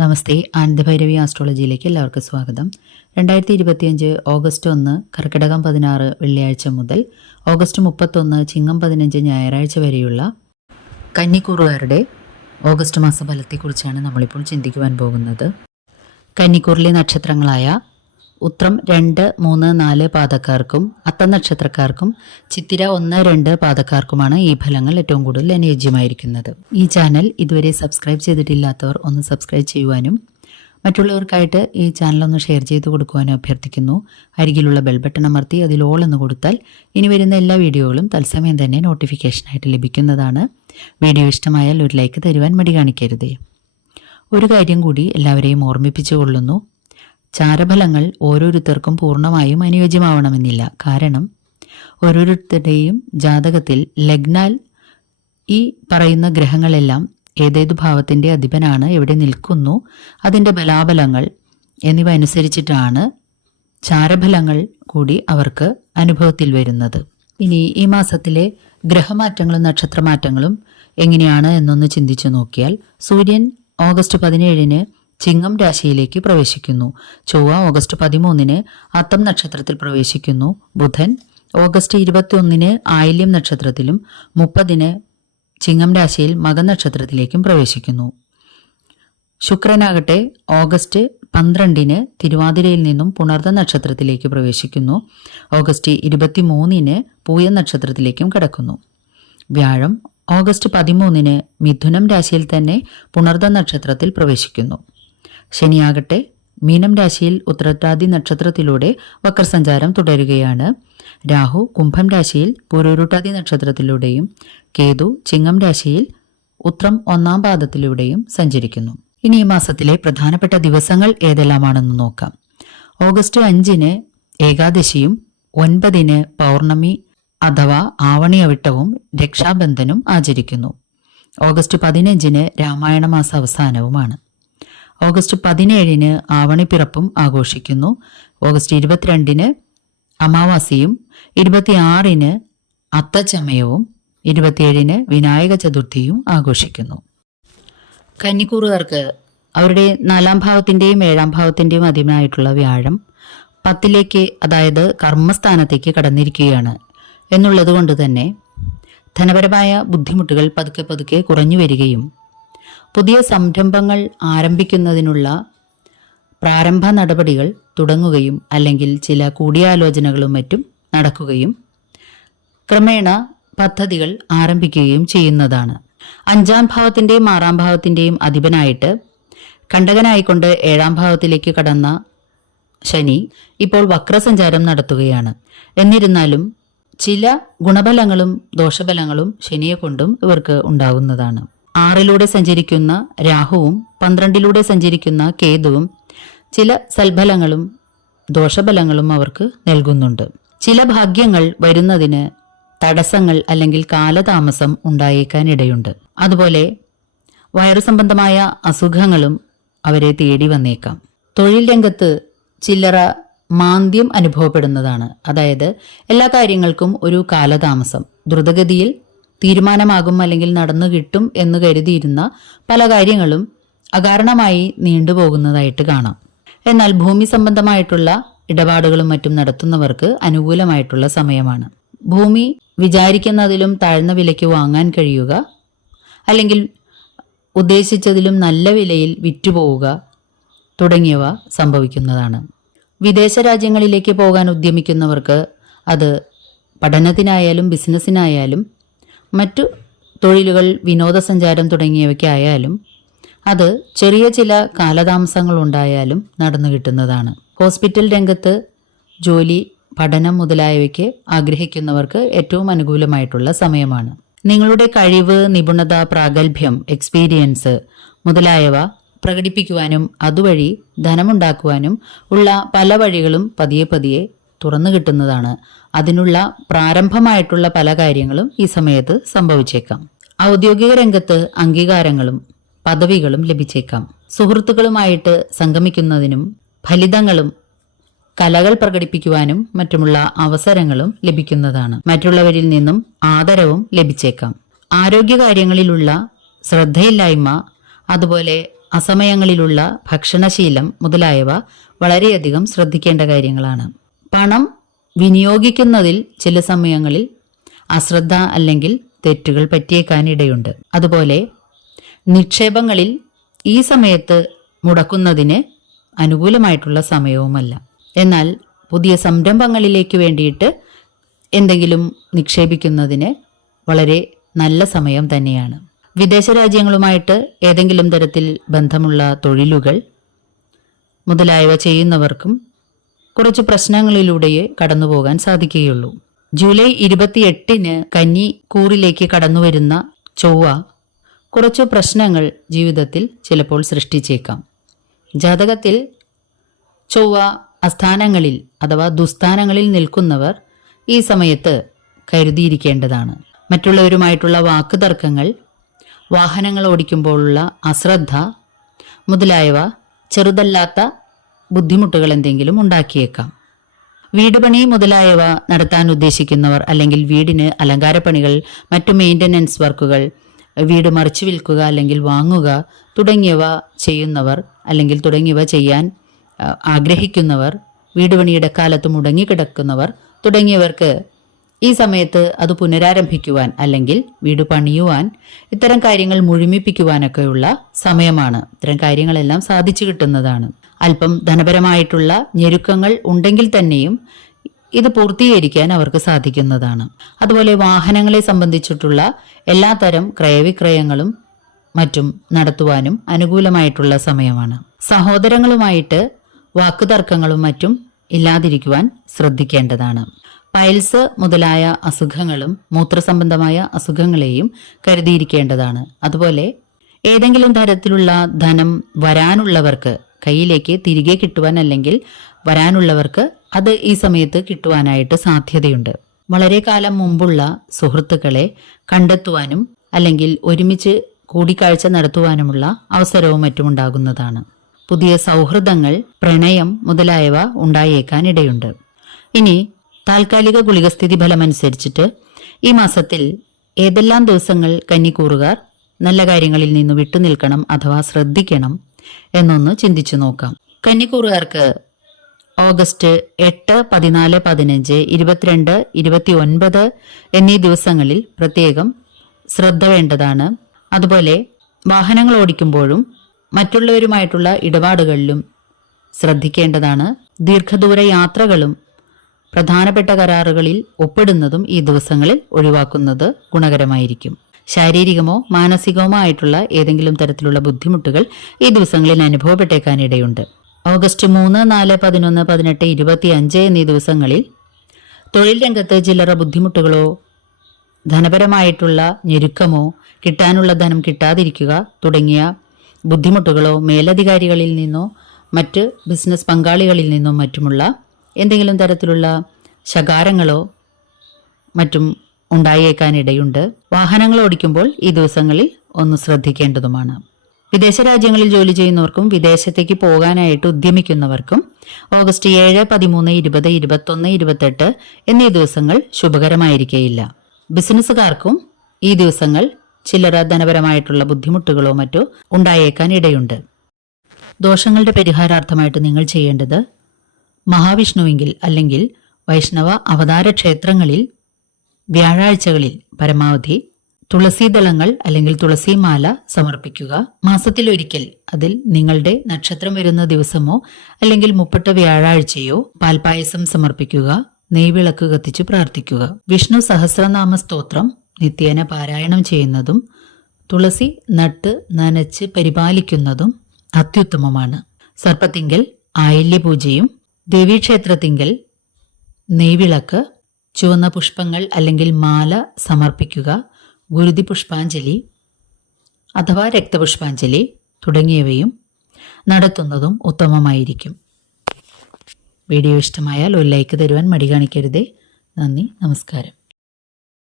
നമസ്തേ ആനന്ദഭൈരവി ആസ്ട്രോളജിയിലേക്ക് എല്ലാവർക്കും സ്വാഗതം. രണ്ടായിരത്തി ഇരുപത്തിയഞ്ച് ഓഗസ്റ്റ് ഒന്ന് കർക്കിടകം പതിനാറ് വെള്ളിയാഴ്ച മുതൽ ഓഗസ്റ്റ് മുപ്പത്തൊന്ന് ചിങ്ങം പതിനഞ്ച് ഞായറാഴ്ച വരെയുള്ള കന്നിക്കൂറുകാരുടെ ഓഗസ്റ്റ് മാസ ഫലത്തെക്കുറിച്ചാണ് നമ്മളിപ്പോൾ ചിന്തിക്കുവാൻ പോകുന്നത്. കന്നിക്കൂറിലെ നക്ഷത്രങ്ങളായ ഉത്രം രണ്ട് മൂന്ന് നാല് പാതക്കാർക്കും അത്ത നക്ഷത്രക്കാർക്കും ചിത്തിര ഒന്ന് രണ്ട് പാതക്കാർക്കുമാണ് ഈ ഫലങ്ങൾ ഏറ്റവും കൂടുതൽ അനുയോജ്യമായിരിക്കുന്നത്. ഈ ചാനൽ ഇതുവരെ സബ്സ്ക്രൈബ് ചെയ്തിട്ടില്ലാത്തവർ ഒന്ന് സബ്സ്ക്രൈബ് ചെയ്യുവാനും മറ്റുള്ളവർക്കായിട്ട് ഈ ചാനൽ ഒന്ന് ഷെയർ ചെയ്ത് കൊടുക്കുവാനും അഭ്യർത്ഥിക്കുന്നു. അരികിലുള്ള ബെൽ ബട്ടൺ അമർത്തി അതിൽ ഓൾ എന്ന് കൊടുത്താൽ ഇനി വരുന്ന എല്ലാ വീഡിയോകളും തത്സമയം തന്നെ നോട്ടിഫിക്കേഷനായിട്ട് ലഭിക്കുന്നതാണ്. വീഡിയോ ഇഷ്ടമായാൽ ഒരു ലൈക്ക് തരുവാൻ മടി കാണിക്കരുതേ. ഒരു കാര്യം കൂടി എല്ലാവരെയും ഓർമ്മിപ്പിച്ചു കൊള്ളുന്നു. ചാരഫലങ്ങൾ ഓരോരുത്തർക്കും പൂർണമായും അനുയോജ്യമാവണമെന്നില്ല. കാരണം ഓരോരുത്തരുടെയും ജാതകത്തിൽ ലഗ്നാൽ ഈ പറയുന്ന ഗ്രഹങ്ങളെല്ലാം ഏതേതു ഭാവത്തിന്റെ അധിപനാണ് എവിടെ നിൽക്കുന്നു അതിന്റെ ബലാബലങ്ങൾ എന്നിവ അനുസരിച്ചിട്ടാണ് ചാരഫലങ്ങൾ കൂടി അവർക്ക് അനുഭവത്തിൽ വരുന്നത്. ഇനി ഈ മാസത്തിലെ ഗ്രഹമാറ്റങ്ങളും നക്ഷത്രമാറ്റങ്ങളും എങ്ങനെയാണ് എന്നൊന്ന് ചിന്തിച്ചു നോക്കിയാൽ സൂര്യൻ ഓഗസ്റ്റ് പതിനേഴിന് ചിങ്ങം രാശിയിലേക്ക് പ്രവേശിക്കുന്നു. ചൊവ്വ ഓഗസ്റ്റ് പതിമൂന്നിന് അത്തം നക്ഷത്രത്തിൽ പ്രവേശിക്കുന്നു. ബുധൻ ഓഗസ്റ്റ് ഇരുപത്തിയൊന്നിന് ആയില്യം നക്ഷത്രത്തിലും മുപ്പതിന് ചിങ്ങം രാശിയിൽ മകനക്ഷത്രത്തിലേക്കും പ്രവേശിക്കുന്നു. ശുക്രനാകട്ടെ ഓഗസ്റ്റ് പന്ത്രണ്ടിന് തിരുവാതിരയിൽ നിന്നും പുണർദ നക്ഷത്രത്തിലേക്ക് പ്രവേശിക്കുന്നു. ഓഗസ്റ്റ് ഇരുപത്തിമൂന്നിന് പൂയ നക്ഷത്രത്തിലേക്കും കടക്കുന്നു. വ്യാഴം ഓഗസ്റ്റ് പതിമൂന്നിന് മിഥുനം രാശിയിൽ തന്നെ പുണർദ നക്ഷത്രത്തിൽ പ്രവേശിക്കുന്നു. ശനിയാകട്ടെ മീനം രാശിയിൽ ഉത്തരത്താദി നക്ഷത്രത്തിലൂടെ വക്രസഞ്ചാരം തുടരുകയാണ്. രാഹു കുംഭം രാശിയിൽ പൂരൂരുട്ടാദി നക്ഷത്രത്തിലൂടെയും കേതു ചിങ്ങം രാശിയിൽ ഉത്രം ഒന്നാം പാദത്തിലൂടെയും സഞ്ചരിക്കുന്നു. ഇനി ഈ മാസത്തിലെ പ്രധാനപ്പെട്ട ദിവസങ്ങൾ ഏതെല്ലാമാണെന്ന് നോക്കാം. ഓഗസ്റ്റ് അഞ്ചിന് ഏകാദശിയും ഒൻപതിന് പൗർണമി അഥവാ ആവണിയവിട്ടവും രക്ഷാബന്ധനും ആചരിക്കുന്നു. ഓഗസ്റ്റ് പതിനഞ്ചിന് രാമായണ മാസ അവസാനവുമാണ്. ഓഗസ്റ്റ് പതിനേഴിന് ആവണിപ്പിറപ്പും ആഘോഷിക്കുന്നു. ഓഗസ്റ്റ് ഇരുപത്തിരണ്ടിന് അമാവാസിയും ഇരുപത്തിയാറിന് അത്തച്ചമയവും ഇരുപത്തിയേഴിന് വിനായക ചതുർത്ഥിയും ആഘോഷിക്കുന്നു. കന്നിക്കൂറുകാർക്ക് അവരുടെ നാലാം ഭാവത്തിന്റെയും ഏഴാം ഭാവത്തിന്റെയും അധീനമായിട്ടുള്ള വ്യാഴം പത്തിലേക്ക് അതായത് കർമ്മസ്ഥാനത്തേക്ക് കടന്നിരിക്കുകയാണ്. എന്നുള്ളത് കൊണ്ട് തന്നെ ധനപരമായ ബുദ്ധിമുട്ടുകൾ പതുക്കെ പതുക്കെ കുറഞ്ഞു വരികയും പുതിയ സംരംഭങ്ങൾ ആരംഭിക്കുന്നതിനുള്ള പ്രാരംഭ നടപടികൾ തുടങ്ങുകയും അല്ലെങ്കിൽ ചില കൂടിയാലോചനകളും മറ്റും നടക്കുകയും ക്രമേണ പദ്ധതികൾ ആരംഭിക്കുകയും ചെയ്യുന്നതാണ്. അഞ്ചാം ഭാവത്തിന്റെയും ആറാം ഭാവത്തിന്റെയും അധിപനായിട്ട് കണ്ടകനായിക്കൊണ്ട് ഏഴാം ഭാവത്തിലേക്ക് കടന്ന ശനി ഇപ്പോൾ വക്രസഞ്ചാരം നടത്തുകയാണ്. എന്നിരുന്നാലും ചില ഗുണഫലങ്ങളും ദോഷഫലങ്ങളും ശനിയെ കൊണ്ടും ഇവർക്ക് ഉണ്ടാകുന്നതാണ് ആറിലൂടെ സഞ്ചരിക്കുന്ന രാഹുവും പന്ത്രണ്ടിലൂടെ സഞ്ചരിക്കുന്ന കേതുവും ചില സൽഫലങ്ങളും ദോഷഫലങ്ങളും അവർക്ക് നൽകുന്നുണ്ട്. ചില ഭാഗ്യങ്ങൾ വരുന്നതിന് തടസ്സങ്ങൾ അല്ലെങ്കിൽ കാലതാമസം ഉണ്ടായേക്കാൻ ഇടയുണ്ട് അതുപോലെ വയറു സംബന്ധമായ അസുഖങ്ങളും അവരെ തേടി വന്നേക്കാം. തൊഴിൽ രംഗത്ത് ചില്ലറ മാന്ദ്യം അനുഭവപ്പെടുന്നതാണ്. അതായത് എല്ലാ കാര്യങ്ങൾക്കും ഒരു കാലതാമസം. ദ്രുതഗതിയിൽ തീരുമാനമാകും അല്ലെങ്കിൽ നടന്നു കിട്ടും എന്ന് കരുതിയിരുന്ന പല കാര്യങ്ങളും അകാരണമായി നീണ്ടുപോകുന്നതായിട്ട് കാണാം. എന്നാൽ ഭൂമി സംബന്ധമായിട്ടുള്ള ഇടപാടുകളും മറ്റും നടത്തുന്നവർക്ക് അനുകൂലമായിട്ടുള്ള സമയമാണ്. ഭൂമി വിചാരിക്കുന്നതിലും താഴ്ന്ന വിലയ്ക്ക് വാങ്ങാൻ കഴിയുക അല്ലെങ്കിൽ ഉദ്ദേശിച്ചതിലും നല്ല വിലയിൽ വിറ്റുപോവുക തുടങ്ങിയവ സംഭവിക്കുന്നതാണ്. വിദേശ രാജ്യങ്ങളിലേക്ക് പോകാൻ ഉദ്യമിക്കുന്നവർക്ക് അത് പഠനത്തിനായാലും ബിസിനസ്സിനായാലും മറ്റു തൊഴിലുകൾ വിനോദസഞ്ചാരം തുടങ്ങിയവയ്ക്കായാലും അത് ചെറിയ ചില കാലതാമസങ്ങൾ ഉണ്ടായാലും നടന്നു കിട്ടുന്നതാണ്. ഹോസ്പിറ്റൽ രംഗത്ത് ജോലി പഠനം മുതലായവയ്ക്ക് ആഗ്രഹിക്കുന്നവർക്ക് ഏറ്റവും അനുകൂലമായിട്ടുള്ള സമയമാണ്. നിങ്ങളുടെ കഴിവ് നിപുണത പ്രാഗൽഭ്യം എക്സ്പീരിയൻസ് മുതലായവ പ്രകടിപ്പിക്കുവാനും അതുവഴി ധനമുണ്ടാക്കുവാനും ഉള്ള പല വഴികളും പതിയെ പതിയെ തുറന്നു കിട്ടുന്നതാണ്. അതിനുള്ള പ്രാരംഭമായിട്ടുള്ള പല കാര്യങ്ങളും ഈ സമയത്ത് സംഭവിച്ചേക്കാം. ഔദ്യോഗിക രംഗത്ത് അംഗീകാരങ്ങളും പദവികളും ലഭിച്ചേക്കാം. സുഹൃത്തുക്കളുമായിട്ട് സംഗമിക്കുന്നതിനും ഫലിതങ്ങളും കലകൾ പ്രകടിപ്പിക്കുവാനും മറ്റുമുള്ള അവസരങ്ങളും ലഭിക്കുന്നതാണ്. മറ്റുള്ളവരിൽ നിന്നും ആദരവും ലഭിച്ചേക്കാം. ആരോഗ്യകാര്യങ്ങളിലുള്ള ശ്രദ്ധയില്ലായ്മ അതുപോലെ അസമയങ്ങളിലുള്ള ഭക്ഷണശീലം മുതലായവ വളരെയധികം ശ്രദ്ധിക്കേണ്ട കാര്യങ്ങളാണ്. പണം വിനിയോഗിക്കുന്നതിൽ ചില സമയങ്ങളിൽ അശ്രദ്ധ അല്ലെങ്കിൽ തെറ്റുകൾ പറ്റിയേക്കാൻ ഇടയുണ്ട് അതുപോലെ നിക്ഷേപങ്ങളിൽ ഈ സമയത്ത് മുടക്കുന്നതിന് അനുകൂലമായിട്ടുള്ള സമയവുമല്ല. എന്നാൽ പുതിയ സംരംഭങ്ങളിലേക്ക് വേണ്ടിയിട്ട് എന്തെങ്കിലും നിക്ഷേപിക്കുന്നതിന് വളരെ നല്ല സമയം തന്നെയാണ്. വിദേശ രാജ്യങ്ങളുമായിട്ട് ഏതെങ്കിലും തരത്തിൽ ബന്ധമുള്ള തൊഴിലുകൾ മുതലായവ ചെയ്യുന്നവർക്കും കുറച്ച് പ്രശ്നങ്ങളിലൂടെയേ കടന്നു പോകാൻ സാധിക്കുകയുള്ളൂ. ജൂലൈ ഇരുപത്തിയെട്ടിന് കന്നി കൂറിലേക്ക് കടന്നുവരുന്ന ചൊവ്വ കുറച്ച് പ്രശ്നങ്ങൾ ജീവിതത്തിൽ ചിലപ്പോൾ സൃഷ്ടിച്ചേക്കാം. ജാതകത്തിൽ ചൊവ്വ അസ്ഥാനങ്ങളിൽ അഥവാ ദുസ്ഥാനങ്ങളിൽ നിൽക്കുന്നവർ ഈ സമയത്ത് കരുതിയിരിക്കേണ്ടതാണ്. മറ്റുള്ളവരുമായിട്ടുള്ള വാക്കുതർക്കങ്ങൾ വാഹനങ്ങൾ ഓടിക്കുമ്പോഴുള്ള അശ്രദ്ധ മുതലായവ ചെറുതല്ലാത്ത ബുദ്ധിമുട്ടുകൾ എന്തെങ്കിലും ഉണ്ടാക്കിയേക്കാം. വീട് പണി മുതലായവ നടത്താൻ ഉദ്ദേശിക്കുന്നവർ അല്ലെങ്കിൽ വീടിന് അലങ്കാരപ്പണികൾ മറ്റു മെയിന്റനൻസ് വർക്കുകൾ വീട് മറിച്ചു വിൽക്കുക അല്ലെങ്കിൽ വാങ്ങുക തുടങ്ങിയവ ചെയ്യുന്നവർ അല്ലെങ്കിൽ തുടങ്ങിയവ ചെയ്യാൻ ആഗ്രഹിക്കുന്നവർ വീട് പണിയുടെ കാലത്ത് മുടങ്ങിക്കിടക്കുന്നവർ തുടങ്ങിയവർക്ക് ഈ സമയത്ത് അത് പുനരാരംഭിക്കുവാൻ അല്ലെങ്കിൽ വീട് പണിയുവാൻ ഇത്തരം കാര്യങ്ങൾ മുഴുമിപ്പിക്കുവാനൊക്കെയുള്ള സമയമാണ്. ഇത്തരം കാര്യങ്ങളെല്ലാം സാധിച്ചു കിട്ടുന്നതാണ്. അല്പം ധനപരമായിട്ടുള്ള ഞെരുക്കങ്ങൾ ഉണ്ടെങ്കിൽ തന്നെയും ഇത് പൂർത്തീകരിക്കാൻ അവർക്ക് സാധിക്കുന്നതാണ്. അതുപോലെ വാഹനങ്ങളെ സംബന്ധിച്ചിട്ടുള്ള എല്ലാത്തരം ക്രയവിക്രയങ്ങളും മറ്റും നടത്തുവാനും അനുകൂലമായിട്ടുള്ള സമയമാണ്. സഹോദരങ്ങളുമായിട്ട് വാക്കുതർക്കങ്ങളും മറ്റും ഇല്ലാതിരിക്കുവാൻ ശ്രദ്ധിക്കേണ്ടതാണ്. പൈൽസ് മുതലായ അസുഖങ്ങളും മൂത്രസംബന്ധമായ അസുഖങ്ങളെയും കരുതിയിരിക്കേണ്ടതാണ്. അതുപോലെ ഏതെങ്കിലും തരത്തിലുള്ള ധനം വരാനുള്ളവർക്ക് കയ്യിലേക്ക് തിരികെ കിട്ടുവാനല്ലെങ്കിൽ വരാനുള്ളവർക്ക് അത് ഈ സമയത്ത് കിട്ടുവാനായിട്ട് സാധ്യതയുണ്ട്. വളരെ കാലം മുമ്പുള്ള സുഹൃത്തുക്കളെ കണ്ടെത്തുവാനും അല്ലെങ്കിൽ ഒരുമിച്ച് കൂടിക്കാഴ്ച നടത്തുവാനുമുള്ള അവസരവും മറ്റുമുണ്ടാകുന്നതാണ് പുതിയ സൗഹൃദങ്ങൾ പ്രണയം മുതലായവ ഉണ്ടായേക്കാൻ ഇടയുണ്ട് ഇനി താൽക്കാലിക ഗുളികസ്ഥിതി ഫലമനുസരിച്ചിട്ട് ഈ മാസത്തിൽ ഏതെല്ലാം ദിവസങ്ങൾ കന്നിക്കൂറുകാർ നല്ല കാര്യങ്ങളിൽ നിന്ന് വിട്ടുനിൽക്കണം അഥവാ ശ്രദ്ധിക്കണം എന്നൊന്ന് ചിന്തിച്ചു നോക്കാം. കന്നിക്കൂറുകാർക്ക് ഓഗസ്റ്റ് എട്ട് പതിനാല് പതിനഞ്ച് ഇരുപത്തിരണ്ട് ഇരുപത്തി ഒൻപത് എന്നീ ദിവസങ്ങളിൽ പ്രത്യേകം ശ്രദ്ധ വേണ്ടതാണ്. അതുപോലെ വാഹനങ്ങൾ ഓടിക്കുമ്പോഴും മറ്റുള്ളവരുമായിട്ടുള്ള ഇടപാടുകളിലും ശ്രദ്ധിക്കേണ്ടതാണ്. ദീർഘദൂര യാത്രകളും പ്രധാനപ്പെട്ട കരാറുകളിൽ ഒപ്പിടുന്നതും ഈ ദിവസങ്ങളിൽ ഒഴിവാക്കുന്നത് ഗുണകരമായിരിക്കും. ശാരീരികമോ മാനസികമോ ആയിട്ടുള്ള ഏതെങ്കിലും തരത്തിലുള്ള ബുദ്ധിമുട്ടുകൾ ഈ ദിവസങ്ങളിൽ അനുഭവപ്പെട്ടേക്കാനിടയുണ്ട്. ഓഗസ്റ്റ് മൂന്ന് നാല് പതിനൊന്ന് പതിനെട്ട് ഇരുപത്തി അഞ്ച് എന്നീ ദിവസങ്ങളിൽ തൊഴിൽ രംഗത്ത് ചില്ലറ ബുദ്ധിമുട്ടുകളോ ധനപരമായിട്ടുള്ള ഞെരുക്കമോ കിട്ടാനുള്ള ധനം കിട്ടാതിരിക്കുക തുടങ്ങിയ ബുദ്ധിമുട്ടുകളോ മേലധികാരികളിൽ നിന്നോ മറ്റ് ബിസിനസ് പങ്കാളികളിൽ നിന്നോ മറ്റുമുള്ള എന്തെങ്കിലും തരത്തിലുള്ള ശകാരങ്ങളോ മറ്റും ഉണ്ടായേക്കാനിടയുണ്ട്. വാഹനങ്ങൾ ഓടിക്കുമ്പോൾ ഈ ദിവസങ്ങളിൽ ഒന്ന് ശ്രദ്ധിക്കേണ്ടതുമാണ്. വിദേശ രാജ്യങ്ങളിൽ ജോലി ചെയ്യുന്നവർക്കും വിദേശത്തേക്ക് പോകാനായിട്ട് ഉദ്യമിക്കുന്നവർക്കും ഓഗസ്റ്റ് ഏഴ് പതിമൂന്ന് ഇരുപത് ഇരുപത്തൊന്ന് ഇരുപത്തെട്ട് എന്നീ ദിവസങ്ങൾ ശുഭകരമായിരിക്കേയില്ല. ബിസിനസ്സുകാർക്കും ഈ ദിവസങ്ങൾ ചിലര ധനപരമായിട്ടുള്ള ബുദ്ധിമുട്ടുകളോ മറ്റോ ഉണ്ടായേക്കാൻ ഇടയുണ്ട് ദോഷങ്ങളുടെ പരിഹാരാർത്ഥമായിട്ട് നിങ്ങൾ ചെയ്യേണ്ടത് മഹാവിഷ്ണുവെങ്കിൽ അല്ലെങ്കിൽ വൈഷ്ണവ അവതാര ക്ഷേത്രങ്ങളിൽ വ്യാഴാഴ്ചകളിൽ പരമാവധി തുളസീദളങ്ങൾ അല്ലെങ്കിൽ തുളസിമാല സമർപ്പിക്കുക. മാസത്തിലൊരിക്കൽ അതിൽ നിങ്ങളുടെ നക്ഷത്രം വരുന്ന ദിവസമോ അല്ലെങ്കിൽ മുപ്പട്ട വ്യാഴാഴ്ചയോ പാൽപായസം സമർപ്പിക്കുക നെയ്വിളക്ക് കത്തിച്ച് പ്രാർത്ഥിക്കുക. വിഷ്ണു സഹസ്രനാമ സ്തോത്രം നിത്യേന പാരായണം ചെയ്യുന്നതും തുളസി നട്ട് നനച്ച് പരിപാലിക്കുന്നതും അത്യുത്തമമാണ്. സർപ്പത്തിങ്കൽ ആയില്യപൂജയും ദേവീക്ഷേത്രത്തിങ്കൽ നെയ്വിളക്ക് ചുവന്ന പുഷ്പങ്ങൾ അല്ലെങ്കിൽ മാല സമർപ്പിക്കുക ഗുരുതി പുഷ്പാഞ്ജലി അഥവാ രക്തപുഷ്പാഞ്ജലി തുടങ്ങിയവയും നടത്തുന്നതും ഉത്തമമായിരിക്കും. വീഡിയോ ഇഷ്ടമായാൽ ഒരു ലൈക്ക് തരുവാൻ മടി കാണിക്കരുതേ. നന്ദി നമസ്കാരം.